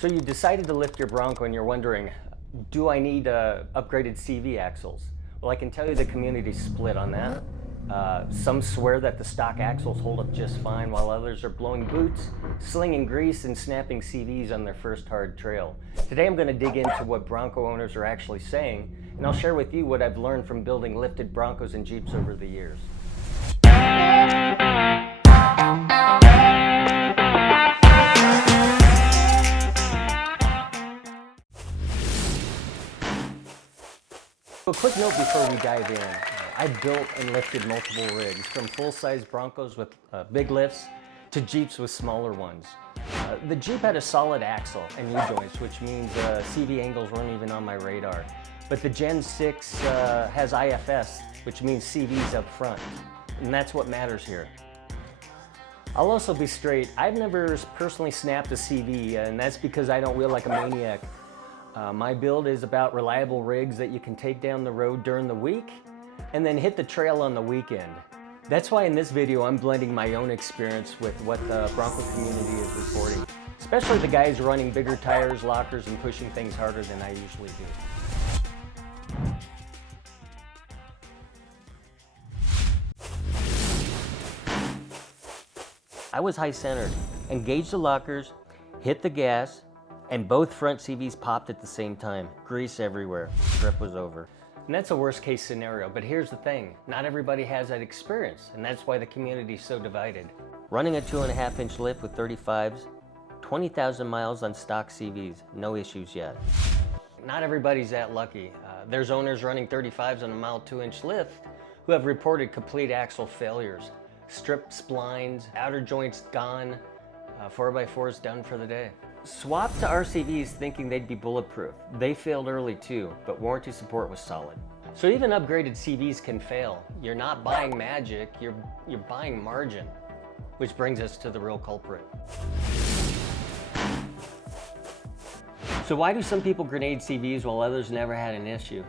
So you decided to lift your Bronco and you're wondering, do I need upgraded CV axles? Well, I can tell you the community's split on that. Some swear that the stock axles hold up just fine, while others are blowing boots, slinging grease, and snapping CVs on their first hard trail. Today I'm going to dig into what Bronco owners are actually saying, and I'll share with you what I've learned from building lifted Broncos and Jeeps over the years. A quick note before we dive in. I built and lifted multiple rigs, from full-size Broncos with big lifts to Jeeps with smaller ones. The Jeep had a solid axle and U-joints, which means CV angles weren't even on my radar. But the Gen 6 has IFS, which means CVs up front, and that's what matters here. I'll also be straight, I've never personally snapped a CV, and that's because I don't wheel like a maniac. My build is about reliable rigs that you can take down the road during the week and then hit the trail on the weekend. That's why in this video I'm blending my own experience with what the Bronco community is reporting, especially the guys running bigger tires, lockers, and pushing things harder than I usually do. I was high-centered, engaged the lockers, hit the gas, and both front CVs popped at the same time. Grease everywhere. Trip was over. And that's a worst case scenario, but here's the thing. Not everybody has that experience, and that's why the community is so divided. Running a 2.5-inch lift with 35s, 20,000 miles on stock CVs, no issues yet. Not everybody's that lucky. There's owners running 35s on a mild 2-inch lift who have reported complete axle failures. Stripped splines, outer joints gone, 4x4s done for the day. Swapped to RCVs thinking they'd be bulletproof. They failed early too, but warranty support was solid. So even upgraded CVs can fail. You're not buying magic, you're buying margin. Which brings us to the real culprit. So why do some people grenade CVs while others never had an issue?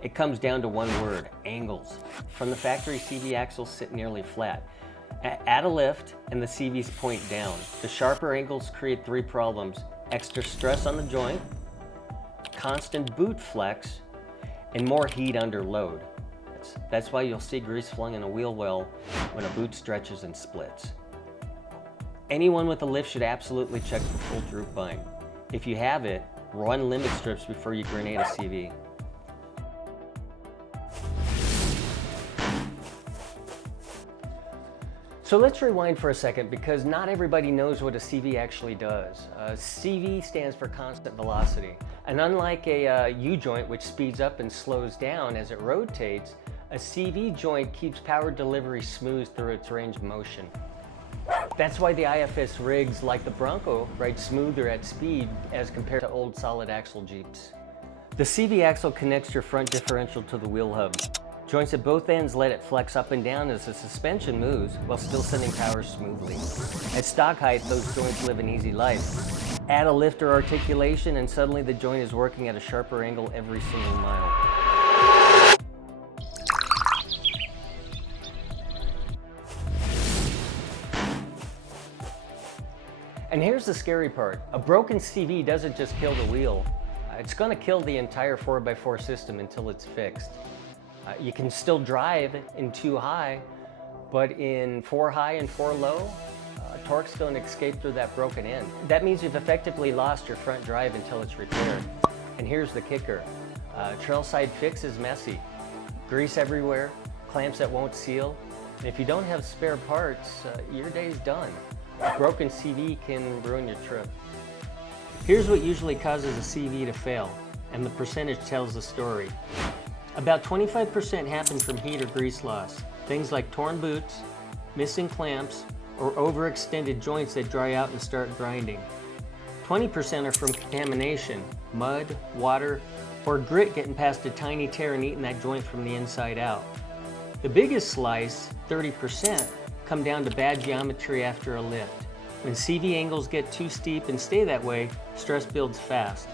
It comes down to one word: angles. From the factory, CV axles sit nearly flat. Add a lift and the CVs point down. The sharper angles create three problems: extra stress on the joint, constant boot flex, and more heat under load. That's why you'll see grease flung in a wheel well when a boot stretches and splits. Anyone with a lift should absolutely check for full droop bind. If you have it, run limit strips before you grenade a CV. So let's rewind for a second, because not everybody knows what a CV actually does. CV stands for constant velocity. And unlike a U-joint, which speeds up and slows down as it rotates, a CV joint keeps power delivery smooth through its range of motion. That's why the IFS rigs like the Bronco ride smoother at speed as compared to old solid axle Jeeps. The CV axle connects your front differential to the wheel hub. Joints at both ends let it flex up and down as the suspension moves while still sending power smoothly. At stock height, those joints live an easy life. Add a lift or articulation and suddenly the joint is working at a sharper angle every single mile. And here's the scary part. A broken CV doesn't just kill the wheel. It's going to kill the entire 4x4 system until it's fixed. You can still drive in 2 high, but in 4 high and 4 low, torque's going to escape through that broken end. That means you've effectively lost your front drive until it's repaired. And here's the kicker. Trailside fix is messy. Grease everywhere, clamps that won't seal. And if you don't have spare parts, your day's done. A broken CV can ruin your trip. Here's what usually causes a CV to fail, and the percentage tells the story. About 25% happen from heat or grease loss. Things like torn boots, missing clamps, or overextended joints that dry out and start grinding. 20% are from contamination, mud, water, or grit getting past a tiny tear and eating that joint from the inside out. The biggest slice, 30%, come down to bad geometry after a lift. When CV angles get too steep and stay that way, stress builds fast.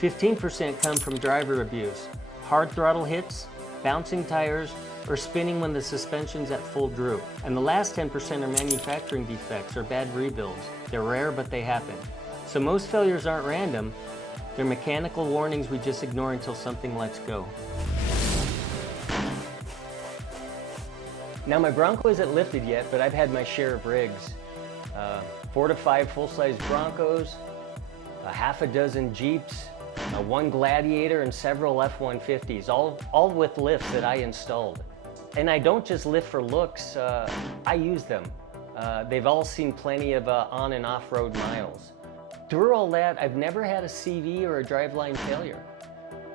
15% come from driver abuse. Hard throttle hits, bouncing tires, or spinning when the suspension's at full droop. And the last 10% are manufacturing defects or bad rebuilds. They're rare, but they happen. So most failures aren't random. They're mechanical warnings we just ignore until something lets go. Now my Bronco isn't lifted yet, but I've had my share of rigs. 4 to 5 full-size Broncos, a half a dozen Jeeps, one Gladiator, and several F-150s, all with lifts that I installed. And I don't just lift for looks, I use them. They've all seen plenty of on and off-road miles. Through all that, I've never had a CV or a driveline failure.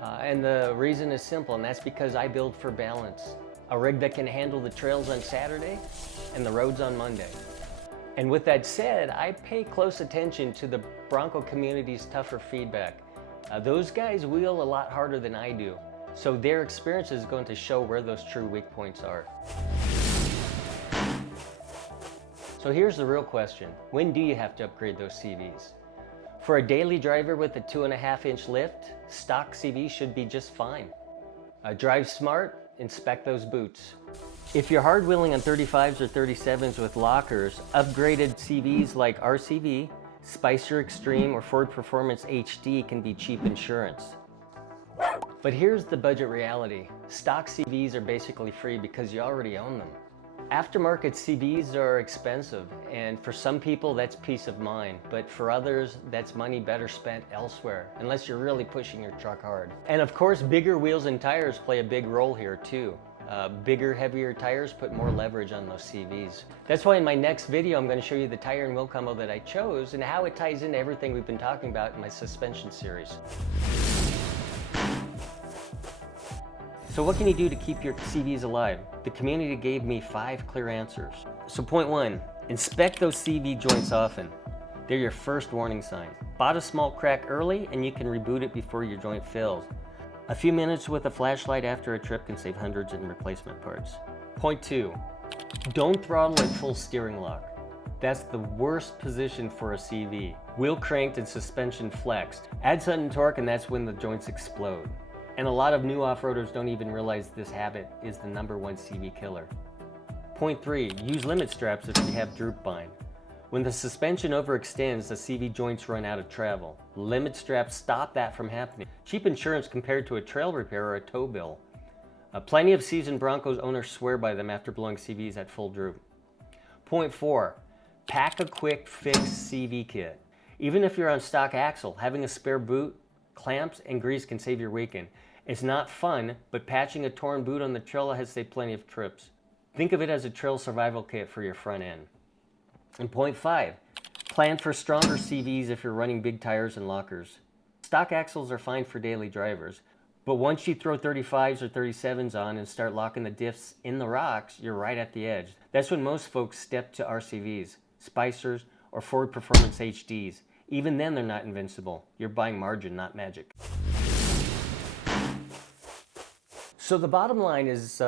And the reason is simple, and that's because I build for balance. A rig that can handle the trails on Saturday and the roads on Monday. And with that said, I pay close attention to the Bronco community's tougher feedback. Those guys wheel a lot harder than I do, so their experience is going to show where those true weak points are. So here's the real question. When do you have to upgrade those CVs? For a daily driver with a 2.5-inch lift, stock CV should be just fine. Drive smart, inspect those boots. If you're hard wheeling on 35s or 37s with lockers, upgraded CVs like RCV, Spicer Extreme, or Ford Performance HD can be cheap insurance. But here's the budget reality. Stock CVs are basically free because you already own them. Aftermarket CVs are expensive, and for some people that's peace of mind, but for others that's money better spent elsewhere, unless you're really pushing your truck hard. And of course, bigger wheels and tires play a big role here too. Bigger, heavier tires put more leverage on those CVs. That's why in my next video I'm going to show you the tire and wheel combo that I chose and how it ties into everything we've been talking about in my suspension series. So what can you do to keep your CVs alive? The community gave me 5 clear answers. So point 1, inspect those CV joints often. They're your first warning sign. Spot a small crack early and you can reboot it before your joint fails. A few minutes with a flashlight after a trip can save hundreds in replacement parts. Point 2, don't throttle at full steering lock. That's the worst position for a CV. Wheel cranked and suspension flexed. Add sudden torque and that's when the joints explode. And a lot of new off-roaders don't even realize this habit is the #1 CV killer. Point 3, use limit straps if you have droop bind. When the suspension overextends, the CV joints run out of travel. Limit straps stop that from happening. Cheap insurance compared to a trail repair or a tow bill. Plenty of seasoned Broncos owners swear by them after blowing CVs at full droop. Point 4, pack a quick fix CV kit. Even if you're on stock axle, having a spare boot, clamps, and grease can save your weekend. It's not fun, but patching a torn boot on the trail has saved plenty of trips. Think of it as a trail survival kit for your front end. And point 5, plan for stronger CVs if you're running big tires and lockers. Stock axles are fine for daily drivers, but once you throw 35s or 37s on and start locking the diffs in the rocks, you're right at the edge. That's when most folks step to RCVs, Spicers, or Ford Performance HDs. Even then they're not invincible. You're buying margin, not magic. So the bottom line is,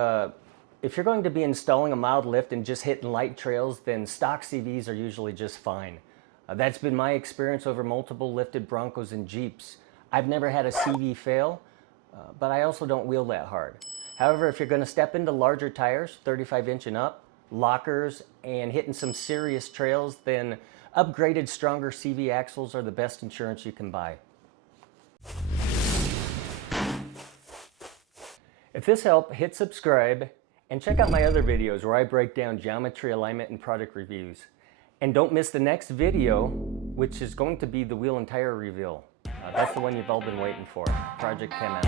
if you're going to be installing a mild lift and just hitting light trails, then stock CVs are usually just fine. That's been my experience over multiple lifted Broncos and Jeeps. I've never had a CV fail, but I also don't wheel that hard. However, if you're going to step into larger tires, 35-inch and up, lockers, and hitting some serious trails, then upgraded, stronger CV axles are the best insurance you can buy. If this helped, hit subscribe and check out my other videos where I break down geometry, alignment, and product reviews. And don't miss the next video, which is going to be the wheel and tire reveal. That's the one you've all been waiting for. Project Kehm.